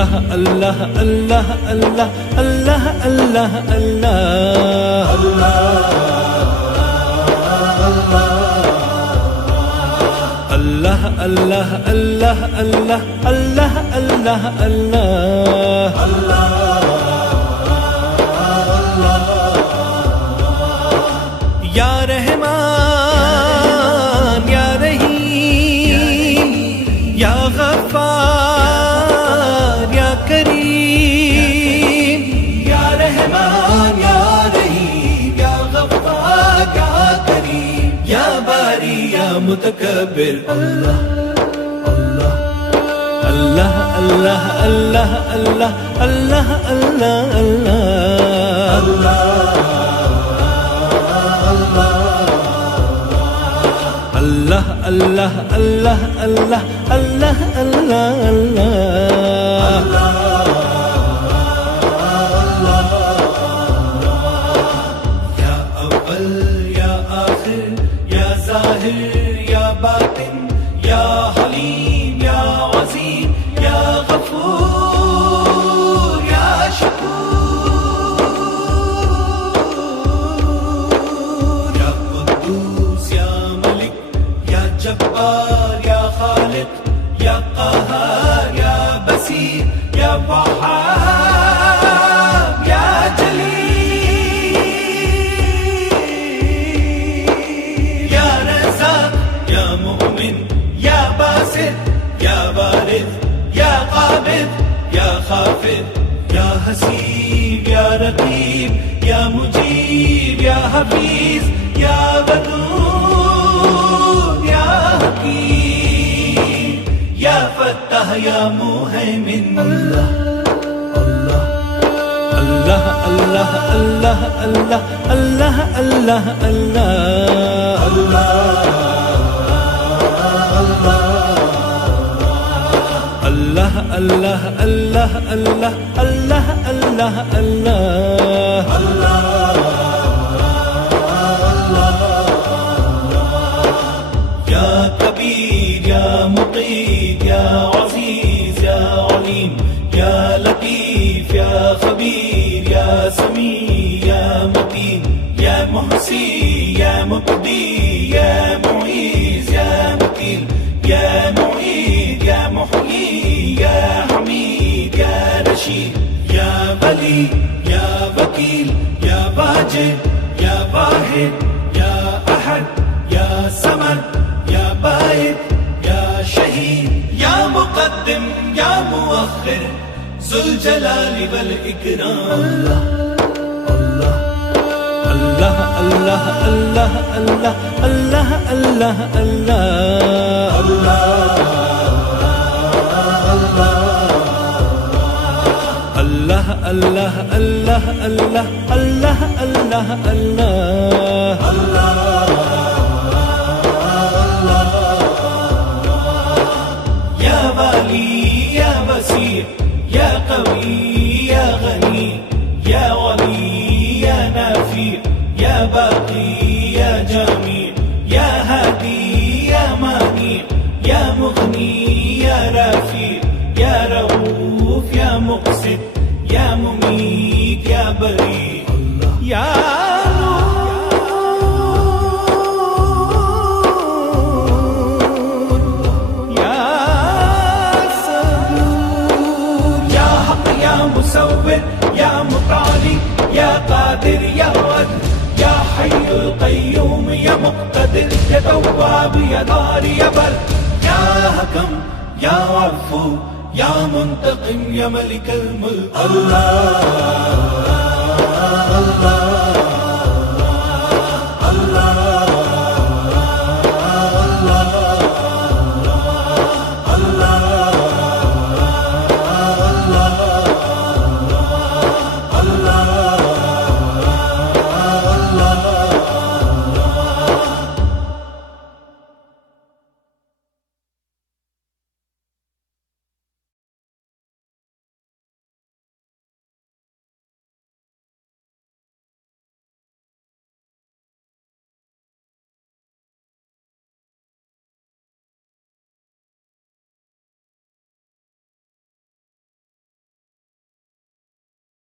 अल्लाह अल्लाह अल्लाह अल्लाह अल्लाह अल्लाह अल्लाह अल्लाह अल्लाह अल्लाह अल्लाह अल्लाह अल्लाह अल्लाह या रहमान या रहीम या गफ्फार या करीम या रहमान या रहीम या गफ्फार या करीम या बारी या मुतकब्बिर अल्लाह अल्लाह अल्लाह अल्लाह अल्लाह अल्लाह अल्लाह अल्लाह अल्लाह अल्लाह अल्लाह अल्लाह अल्लाह या अव्वल या आखिर या ज़ाहिर या बातिन या हलीम या अज़ीम या गफूर या शकूर या कुद्दूस या मलिक या जब्बार या खालिक या क़हार या बसीर या वहाब या जलील या रज़ाक़ या मुमिन या बासित या वारिस या क़ाबिद या खाफिद या हसीब या रक़ीब या मुजीब या हफीज़ या वदूद या हकीम या फत्ताह या मुहैमिन अल्लाह अल्लाह अल्लाह अल्लाह अल्लाह अल्लाह अल्लाह अल्लाह अल्लाह अल्लाह अल्लाह अल्लाह अल्लाह अल्लाह अल्लाह या कबीर या मुक़ीत या अज़ीज़ या अलीम या लतीफ़ या खबीर या समी या मतीन या मुहसी या मुब्दी या मुईज़ या मुकील या मुईद या मुहयी या हमीद या रशीद या वली या वकील या वाजिद या वाहिद या अहद या समद या बाइद या शहीद या मुक़द्दिम या मुअख्खिर ज़ुल जलाली वल इकराम अल्लाह अल्लाह अल्लाह अल्लाह अल्लाह अल्लाह अल्लाह अल्लाह अल्लाह अल्लाह अल्लाह अल्लाह अल्लाह अल्लाह या वाली या वसीर या कवी या गनी या वली या नाफी या बाकी या जामी या हादी या मानी या मुगनी या राफी या रऊफ या मुक़सित या मुमीत या बरी या मुसव्विर या मुताली या कादिर या वद या हय्युल क़य्यूम या मुक़्तदिर या तव्वाब या दारी या बर या हकम या अफ़ू या मुंतक़िम या मलिकल मुल्क अल्लाह अल्लाह